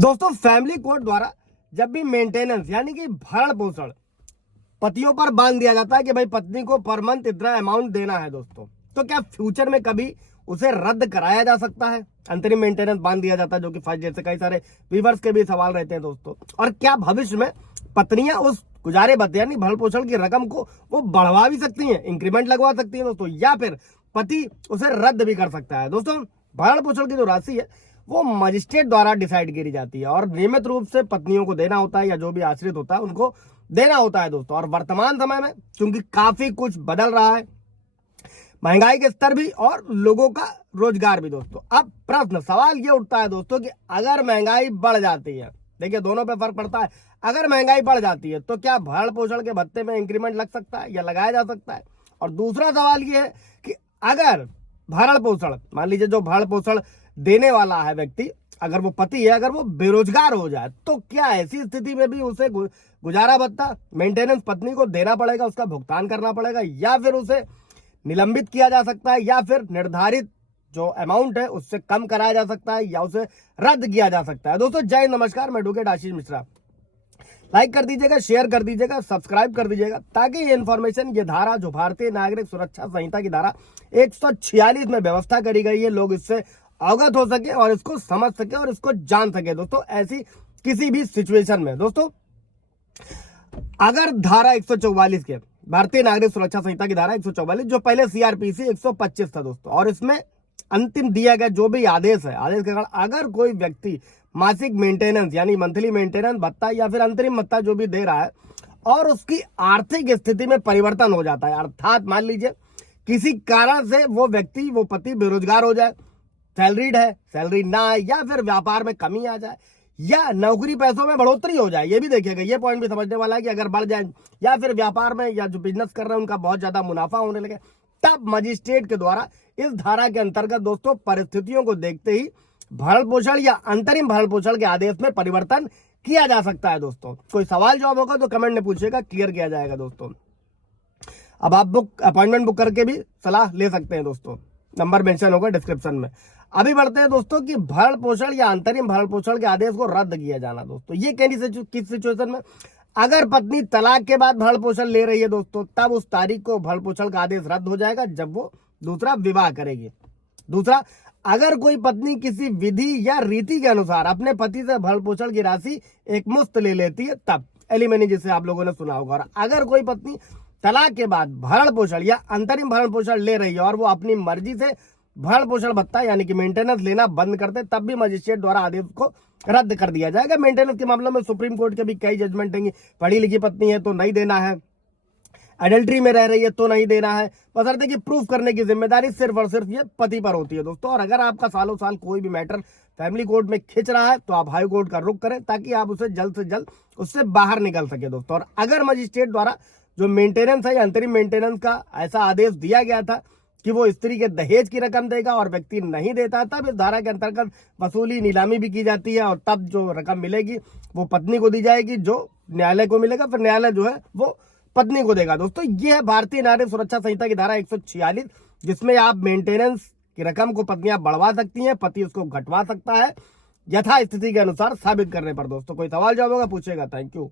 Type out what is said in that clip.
दोस्तों family court द्वारा जब भी मेंटेनेंस यानी कि भरण पोषण पतियों पर बांध दिया जाता है कि भाई पत्नी को पर मंथ इतना अमाउंट देना है दोस्तों, तो क्या फ्यूचर में कभी उसे रद्द कराया जा सकता है? अंतरिम मेंटेनेंस बांध दिया जाता है जो कि फर्स्ट, जैसे कई सारे व्यूअर्स के भी सवाल रहते हैं दोस्तों। और क्या भविष्य में पत्नियां उस गुजारे भत्ते यानी भरण पोषण की रकम को वो बढ़वा भी सकती हैं, इंक्रीमेंट लगवा सकती हैं दोस्तों, या फिर पति उसे रद्द भी कर सकता है? दोस्तों भरण पोषण की जो राशि है वो मजिस्ट्रेट द्वारा डिसाइड करी जाती है और नियमित रूप से पत्नियों को देना होता है या जो भी आश्रित होता है उनको देना होता है दोस्तों। और वर्तमान समय में क्योंकि काफी कुछ बदल रहा है, महंगाई के स्तर भी और लोगों का रोजगार भी दोस्तों, अब प्रश्न सवाल ये उठता है दोस्तों कि अगर महंगाई बढ़ जाती है, देखिए दोनों पे फर्क पड़ता है, अगर महंगाई बढ़ जाती है तो क्या भरण पोषण के भत्ते में इंक्रीमेंट लग सकता है या लगाया जा सकता है? और दूसरा सवाल ये है कि अगर भरण पोषण, मान लीजिए जो भरण पोषण देने वाला है व्यक्ति, अगर वो पति है, अगर वो बेरोजगार हो जाए तो क्या ऐसी स्थिति में भी उसे गुजारा भत्ता मेंटेनेंस पत्नी को देना पड़ेगा, उसका भुगतान करना पड़ेगा, या फिर उसे निलंबित किया जा सकता है, या फिर निर्धारित जो अमाउंट है उससे कम कराया जा सकता है, या उसे रद्द किया जा सकता है? दोस्तों जय नमस्कार, मैं एडवोकेट आशीष मिश्रा। लाइक कर दीजिएगा, शेयर कर दीजिएगा, सब्सक्राइब कर दीजिएगा, ताकि ये इन्फॉर्मेशन, ये धारा जो भारतीय नागरिक सुरक्षा संहिता की धारा 146 में व्यवस्था करी गई है, लोग इससे अवगत हो सके और इसको समझ सके और इसको जान सके दोस्तों। ऐसी किसी भी सिचुएशन में दोस्तों, अगर धारा 144 के भारतीय नागरिक सुरक्षा संहिता की धारा 144 जो पहले सीआरपीसी 125 था दोस्तों, और इसमें अंतिम दिया गया जो भी आदेश है, आदेश के कारण अगर कोई व्यक्ति मासिक मेंटेनेंस यानी मंथली मेंटेनेंस भत्ता या फिर अंतरिम भत्ता जो भी दे रहा है और उसकी आर्थिक स्थिति में परिवर्तन हो जाता है, अर्थात मान लीजिए किसी कारण से वो व्यक्ति, वो पति बेरोजगार हो जाए, सैलरीड है, सैलरी ना आए, या फिर व्यापार में कमी आ जाए, या नौकरी पैसों में बढ़ोतरी हो जाए, ये भी देखिएगा, ये पॉइंट भी समझने वाला है कि अगर बढ़ जाए, या फिर व्यापार में या जो बिजनेस कर रहे हैं उनका बहुत ज्यादा मुनाफा होने लगे, तब मजिस्ट्रेट के द्वारा इस धारा के अंतर्गत दोस्तों परिस्थितियों को देखते ही भरण पोषण या अंतरिम भरण पोषण के आदेश में परिवर्तन किया जा सकता है दोस्तों। कोई सवाल जवाब होगा तो कमेंट में पूछिएगा, क्लियर किया जाएगा दोस्तों। अब आप अपॉइंटमेंट बुक करके भी सलाह ले सकते हैं दोस्तों, नंबर मेंशन होगा डिस्क्रिप्शन में। अभी बढ़ते हैं दोस्तों कि भरण पोषण या अंतरिम भरण पोषण के आदेश को रद्द किया जाना दोस्तों, ये किस सिचुएशन में? अगर पत्नी तलाक के बाद भरण पोषण ले रही है दोस्तों, तब उस तारीख को भरण पोषण का आदेश रद्द हो जाएगा जब वो दूसरा विवाह करेगी। दूसरा, अगर कोई पत्नी किसी विधि या रीति के अनुसार अपने पति से भरण पोषण की राशि एक मुश्त ले लेती है, तब एलिमनी, जिसे आप लोगों ने सुना होगा। और अगर कोई पत्नी तलाक के बाद भरण पोषण या अंतरिम भरण पोषण ले रही है और वो अपनी मर्जी से भरण पोषण भत्ता यानी कि मेंटेनेंस लेना बंद करते, तब भी मजिस्ट्रेट द्वारा आदेश को रद्द कर दिया जाएगा। मेंटेनेंस के मामलों में सुप्रीम कोर्ट के भी कई जजमेंट देंगे, पढ़ी लिखी पत्नी है तो नहीं देना है, एडल्ट्री में रह रही है तो नहीं देना है, बशर्ते कि प्रूफ करने की जिम्मेदारी सिर्फ और सिर्फ ये पति पर होती है दोस्तों। और अगर आपका सालों साल कोई भी मैटर फैमिली कोर्ट में खिंच रहा है तो आप हाई कोर्ट का रुख करें, ताकि आप उसे जल्द से जल्द उससे बाहर निकल सके दोस्तों। और अगर मजिस्ट्रेट द्वारा जो मेंटेनेंस है या अंतरिम मेंटेनेंस का ऐसा आदेश दिया गया था कि वो स्त्री के दहेज की रकम देगा और व्यक्ति नहीं देता, तब इस धारा के अंतर्गत वसूली, नीलामी भी की जाती है, और तब जो रकम मिलेगी वो पत्नी को दी जाएगी, जो न्यायालय को मिलेगा, फिर न्यायालय जो है वो पत्नी को देगा दोस्तों। ये है भारतीय नागरिक सुरक्षा संहिता की धारा 146, जिसमें आप मेंटेनेंस की रकम को पत्नियां बढ़वा सकती हैं, पति उसको घटवा सकता है, यथा स्थिति के अनुसार साबित करने पर दोस्तों। कोई सवाल जवाब होगा पूछेगा। Thank you.